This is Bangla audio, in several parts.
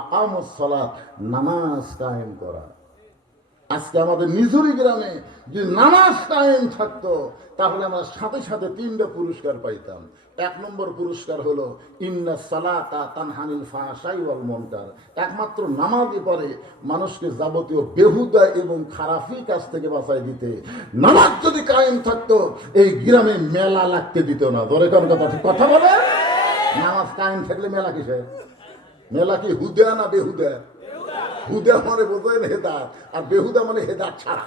আকামুস সালাত, নামাজ কায়েম করা। আজকে আমাদের নিজুরি গ্রামে যে নামাজ কায়েম থাকতো তাহলে আমরা সাথে সাথে 3টা পুরস্কার পাইতাম। 1 নম্বর পুরস্কার হলো ইন্নাস সালাতা তানহানিল ফাহশাই ওয়াল মুনকার। একমাত্র নামাজই পারে মানুষকে যাবতীয় বেহুদা এবং খারাপি কাজ থেকে বাঁচাই দিতে। নামাজ যদি কায়েম থাকতো এই গ্রামে মেলা লাগতে দিত না। ধরে কোন কথা, ঠিক কথা বলে? নামাজ কায়েম থাকলে মেলা কিসের? মেলা কি হুদা না বেহুদা? হুদা মানে বোঝেন হেদাত, আর বেহুদা মানে হেদাত ছাড়া।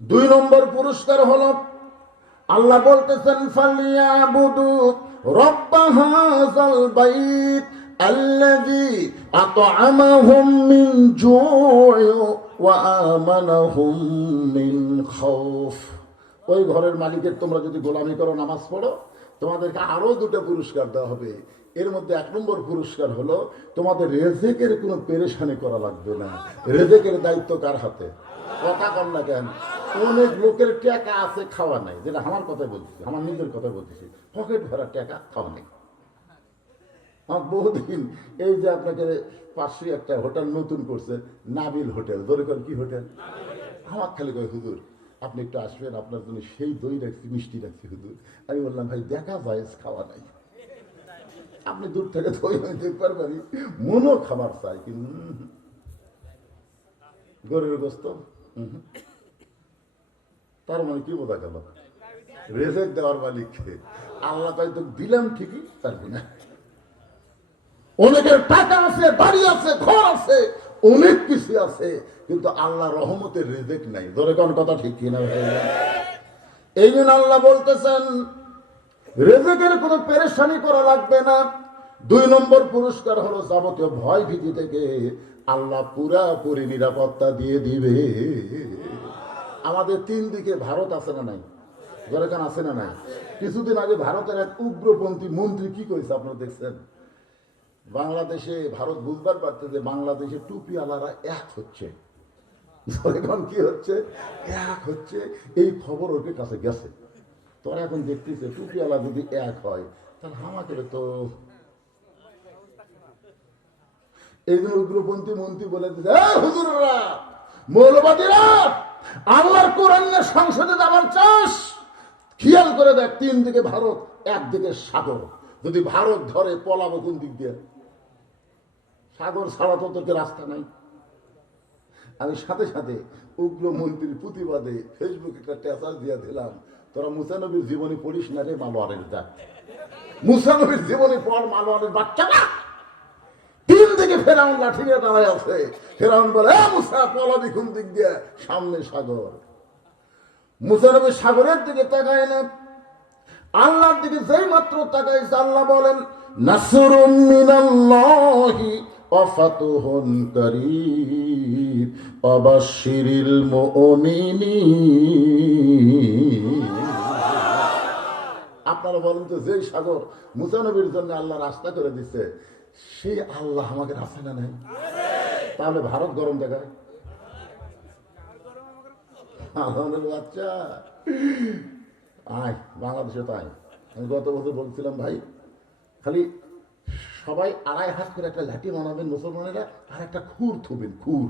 2 নম্বর পুরস্কার হলো আল্লাহ বলতেছেন ফালিয়াবুদু রাব্ব হাযাল বাইত আল্লাযী আত'আমাহুম মিন জু'ই ওয়া আমানাহুম মিন খাউফ। ওই ঘরের মালিকের তোমরা যদি গোলামি করো, নামাজ পড়ো, তোমাদেরকে আরো 2টা পুরস্কার দেওয়া হবে। এর মধ্যে 1 নম্বর পুরস্কার হলো তোমাদের রেজেকের কোনো পেরেশানি করা লাগবে না। রেজেকের দায়িত্ব কার হাতে? কথা কম না কেন? অনেক লোকের টাকা আছে, খাওয়া নাই। যেটা আমার কথা বলছি, আমার নিজের কথা বলতেছি, পকেট ভরা টাকা, খাওয়া নেই। আমার বহুদিন এই যে আপনাকে পাশে একটা হোটেল নতুন করছে, নাবিল হোটেল। ধরে করেন কি হোটেল? আমার খালি কয় হুজুর আপনি একটু আসবেন, আপনার জন্য সেই দই রাখছি, মিষ্টি রাখছি হুজুর। আমি বললাম ভাই দেখা যায় খাওয়া নাই, আপনি দূর থেকে দই আমি দেখতে পারবেন, মনও খাবার চাই কিন্তু গরুর গোস্ত। তার মানে কি বোঝা গেল? রেজেক দেওয়ার মালিককে আল্লাহ তাই তো দিলাম ঠিকই, পারবি না। অনেকের টাকা আছে, বাড়ি আছে, ঘর আছে, অনেক কিছু আছে, কিন্তু আল্লাহ রহমতের রেজেক নাই। ধরে কোন কথা ঠিক কিনা? এই জন্য আল্লাহ বলতেছেন রেজেকের কোনো পেরেশানি করা লাগবে না। 2 নম্বর পুরস্কার হলো যাবতীয় ভয় ভীতি থেকে আল্লাহ পুরাপুরি নিরাপত্তা দিয়ে দিবে। আমাদের 3 দিকে ভারত আছে না নাই? যেখানে আছে না নাই? কিছুদিন আগে ভারতের এক উগ্রপন্থী মন্ত্রী কি করেছে আপনারা দেখছেন? বাংলাদেশে ভারত বুঝবার পারছে যে বাংলাদেশে টুপিওয়ালারা এক হচ্ছে। এখন কি হচ্ছে? এক হচ্ছে। এই খবর ওর কাছে গেছে। তোরা এখন দেখতেছে টুপিওয়ালা যদি এক হয় তাহলে আমাকে তো এই জন্য উগ্রপন্থী মন্ত্রী বলে দিচ্ছে, হুজুররা, মৌলবাদীরা, আল্লাহর কোরআন সংসদে যাবার চাস, খেয়াল করে দেখ 3 দিকে ভারত, একদিকে সাগর। যদি ভারত ধরে পলাবো কোন দিক দিয়ে? সাগর ছাড়া তো তোকে রাস্তা নাই। আমি সাথে সাথে উগ্রমন্ত্রীর প্রতিবাদে ফেসবুকে একটা স্ট্যাটাস দিয়ে দিলাম, তোরা মুসা নবীর জীবনী পড়িস না রে মালোয়ারের জাত। মুসা নবীর জীবনী পড়, মালোয়ারের বাচ্চারা। 3 দিকে ফেরাউন লাঠি নিয়ে দাঁড়ায় আছে। ফেরাউন বলে মুসা পলাবি কোন দিক দিয়ে? সামনে সাগর। মুসা নবী সাগরের দিকে তাকায় না, আল্লাহর দিকে যেই মাত্র তাকাইছে আল্লাহ বলেন নাসরুম মিনাল্লাহি ওয়া ফাতুহুন কারীম ওয়া বাশশিরিল মুমিনিন। আপনারা বলেন তো, যেই সাগর মুসা নবীর জন্য আল্লাহ রাস্তা করে দিচ্ছে, সেই আল্লাহ আমাকে রাস্তা না নাই? তাহলে ভারত গরম দেখায়? বাচ্চা আয় বাংলাদেশে তাই। আমি গত বছর বলছিলাম ভাই, খালি সবাই 2.5 হাত করে একটা লাঠি বানাবেন মুসলমানেরা, আর একটা খুর থুবেন, খুর।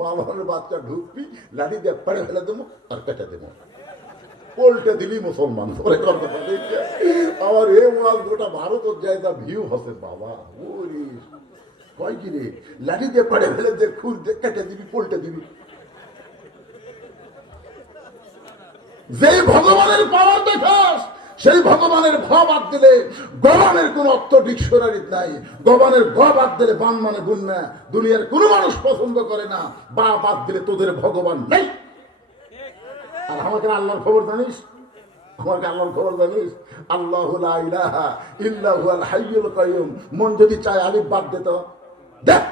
মালহানের বাচ্চা ঢুকবি, লাঠি দিয়ে পাড়ে ফেলে দেবো আর কেটে দেবো, পোল্টে দিলি মুসলমান। আমার এ মাল গোটা ভারতের জায়গা ভিউ হসে বাবা। ওরে কয় কি রে, লাঠি দিয়ে পাড়ে ফেলে যে খুর দিয়ে কেটে দিবি, পোল্টে দিবি। যেই ভগবানের পাওয়ার দেখাস, সেই ভগবানের ভ বাদ দিলে গবানের কোন অর্থ ডিকশনারি নাই। গবানের গ বাদ দিলে বান মানে গুণ না। দুনিয়ার কোন মানুষ পছন্দ করে না। বা বাদ দিলে তোদের ভগবান নেই। আর আমাকে আল্লাহর খবর জানিস? আমাকে আল্লাহর খবর জানিস? আল্লাহু লা ইলাহা ইল্লা হুয়াল হাইয়ুল কাইয়ুম। মন যদি চায় আলিফ বাদ দিত, দেখ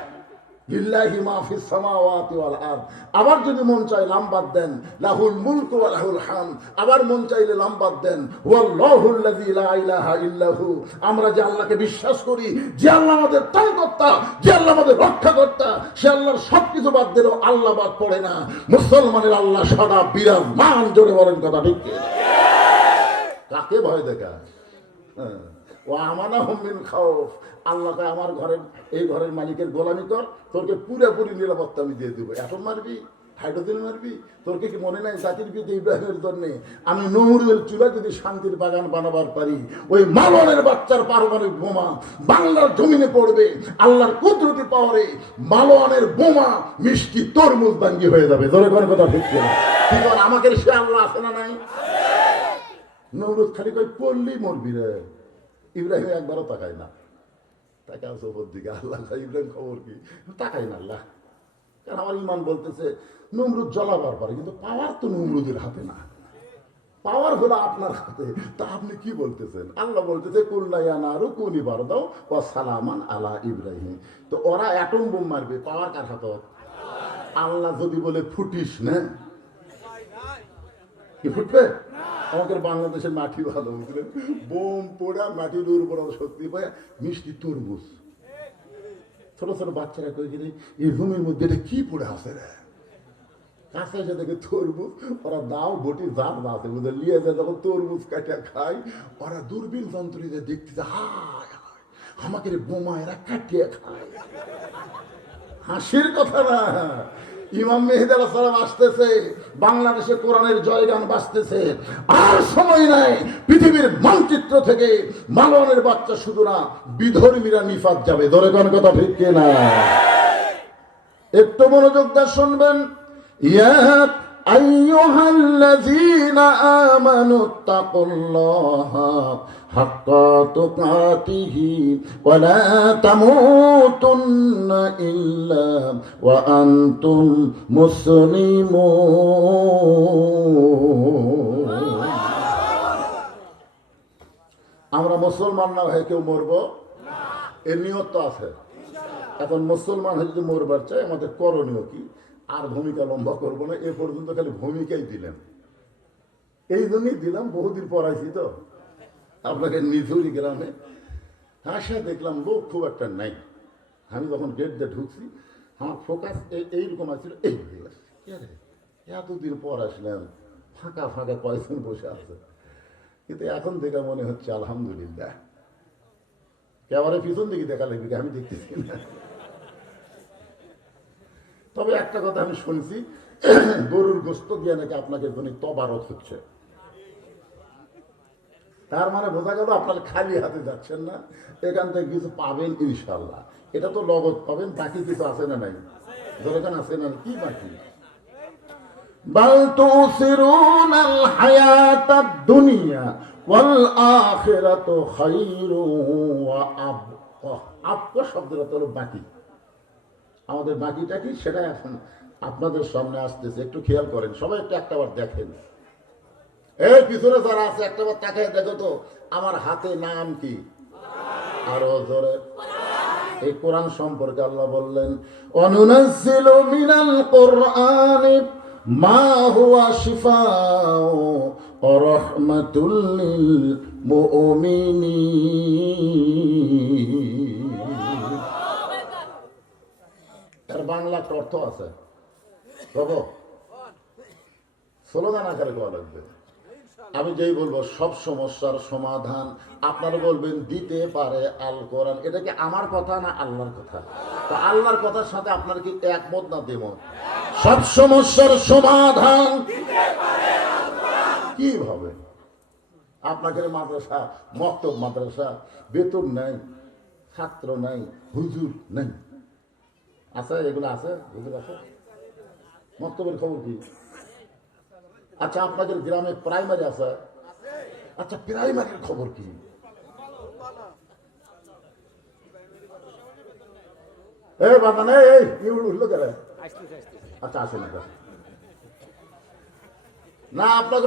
লিল্লাহি মা ফিস সামাওয়াতি ওয়াল আরদ। আবার যদি মন চায় লাম বাদ দেন, লাহুল মুলকু ওয়া লাহুল হামদ। আবার মন চাইলে লাম বাদ দেন, ওয়াল্লাহুল্লাযী লা ইলাহা ইল্লাহু। আমরা যে আল্লাহকে বিশ্বাস করি, যে আল্লাহ আমাদের ত্রাণকর্তা, যে আল্লাহ আমাদের রক্ষাকর্তা, সে আল্লাহর সবকিছু বাদ দিলেও আল্লাহ বাদ পড়ে না। মুসলমানের আল্লাহ সদা বিরাজমান। জোরে বলেন কথা ঠিক? কাকে ভয় দেখায়? ও আমানাহুম মিন খাউফ, আল্লাহকে আমার ঘরের এই ঘরের মালিকের গোলামি কর, তোরকে পুরোপুরি নিরাপত্তা আমি দিয়ে দেবো। এটম মারবি, হাইড্রোজেন মারবি, তোরকে কি মনে নাই জাতির পিতা ইব্রাহিমের জন্যে আমি নমরুদের চুলা যদি শান্তির বাগান বানাবার পারি, ওই মালনের বাচ্চার পারমাণবিক বোমা বাংলার জমিনে পড়বে, আল্লাহর কুদরতি পাওয়ারে মালনের বোমা মিষ্টি তরমুজ ভাঙ্গি হয়ে যাবে। ধরে কোনো কথা ঠিক না? কি কর আমাকে সে আল্লাহ আছে না নাই? নমরুদ খালি কই পড়লি মরবি রে, ইব্রাহিম একবারও তাকায় না। তাকে আছে ওপর দিকে, আল্লাহ ইব্রাহিম খবর কি, তাকাই না আল্লাহ। কারণ আমার ইমান বলতেছে নমরুদ জ্বলাবার পারে, কিন্তু পাওয়ার তো নমরুদের হাতে না, পাওয়ার হলো আপনার হাতে। তা আপনি কি বলতেছেন? আল্লাহ বলতেছে কুল্লাইয়া নারু কুনি বারদাও ওয়া সালামান আলা ইব্রাহিম। তো ওরা অ্যাটম বোম মারবে, পাওয়ার কার হাতে? আল্লাহ যদি বলে ফুটিস না, কি ফুটবে? আমাদের বাংলাদেশের মাটি ভালো, বুঝলেন, বোম পোড়া মাটির উর্বরতা শক্তি পায় মিষ্টি তরমুজ। ছোট ছোট বাচ্চারা কই গেলে এই ভূমির মধ্যে এটা কি পড়ে আছে রে, কাছে এসে দেখে তরমুজ, ওরা দাও বটি জাত আছে বুঝে লিয়ে যায়, যখন তরমুজ কাটিয়া খায় ওরা দূরবীন যন্ত্র দিয়ে দেখতেছে, হায় আমাকে বোমা এরা কাটিয়ে খায়। হাসির কথা না। ইমাম মেহেদী আলাইহিস সালাম আসতেছে, বাংলাদেশে কোরআনের জয়গান বাজতেছে, আর সময় নাই। পৃথিবীর মানচিত্র থেকে মালনের বাচ্চা শুধু না, বিধর্মীরা নিফাত যাবে। ধরে কোন কথা ঠিক কিনা? একটু মনোযোগ দিয়ে শুনবেন। ইয়া আইয়ুহাল্লাযীনা আমানুত্তাকুল্লাহা হাক্কা তুকাতিহি ওয়া লা তামুতুন্না ইল্লা ওয়া আনতুম মুসলিমুন। আমরা মুসলমান না হয়ে কেউ মরবো এর নিয়ত তো আছে। এখন মুসলমান হয়ে যদি মরবার চাই, আমাদের করণীয় কি? আর ভূমিকা লম্বা করবো না, এ পর্যন্ত খালি ভূমিকাই দিলেন। এই জন্যই দিলাম, বহুদিন পড়াইছি তো আপনাকে। নিধুরি গ্রামে হাসা দেখলাম লোক খুব একটা নাই। আমি যখন গেট দিয়ে ঢুকছি, আমার ফোকাস এইরকম আসছিল, এই হয়ে গেছে, এতদিন পর আসলাম, ফাঁকা ফাঁকা কয়েকজন বসে আছে। কিন্তু এখন দেখে মনে হচ্ছে আলহামদুলিল্লাহ, ক্যামেরা পিছন দিকে দেখা লাগবে, আমি দেখতেছি না। তবে একটা কথা আমি শুনছি, গরুর গোস্ত দিয়ে নাকি আপনাকে তবারক হচ্ছে। তার মানে বোঝা গেল আপনার খালি হাতে যাচ্ছেন না, এখান থেকে কিছু পাবেন ইনশাল্লাহ। এটা তো নগদ পাবেন, বাকি কিছু আছে না নাই? দরকার আছে না? কি বাকি? বাল তুসিরুনাল হায়াতাদ দুনিয়া ওয়াল আখিরাতু খায়রুন ওয়া আবকা। আবকা শব্দটা হলো বাকি। আমাদের বাকিটা কি সেটা এখন আপনাদের সামনে আসতেছে, একটু খেয়াল করেন। সবাই একটু একটাবার দেখেন, এই পিছনে যারা আছে একটাবার তাকায় দেখো তো আমার হাতে নাম কি। আরো জোরে। এই কোরআন সম্পর্কে আল্লাহ বললেন, অনুনাজ্জিলু মিনাল কুরআনি মা হুয়া শিফাউ ওয়া রাহমাতুল লিল মুমিনিন। এর বাংলা অর্থ আছে, বাবা স্লোগান আকারে দেওয়া লাগবে। আমি যেই বলবো সব সমস্যার সমাধান আপনারা বলবেন দিতে পারে আল কোরআন। এটা কি আমার কথা না আল্লাহর কথা? তো আল্লাহর কথার সাথে আপনার কি একমত না দ্বিমত? সব সমস্যার সমাধান কিভাবে? আপনাকে মাদ্রাসা, মক্তব মাদ্রাসা, বেতন নাই, ছাত্র নাই, হুজুর নাই, আছে? এগুলো আছে, হুজুর আছে? মক্তবের খবর কি? আচ্ছা আপনাদের গ্রামে প্রাইমারি আছে? আচ্ছা প্রাইমারির খবর কি? এই বাবা না, এই উঠলো কেন? আচ্ছা আসেন না আপনাদের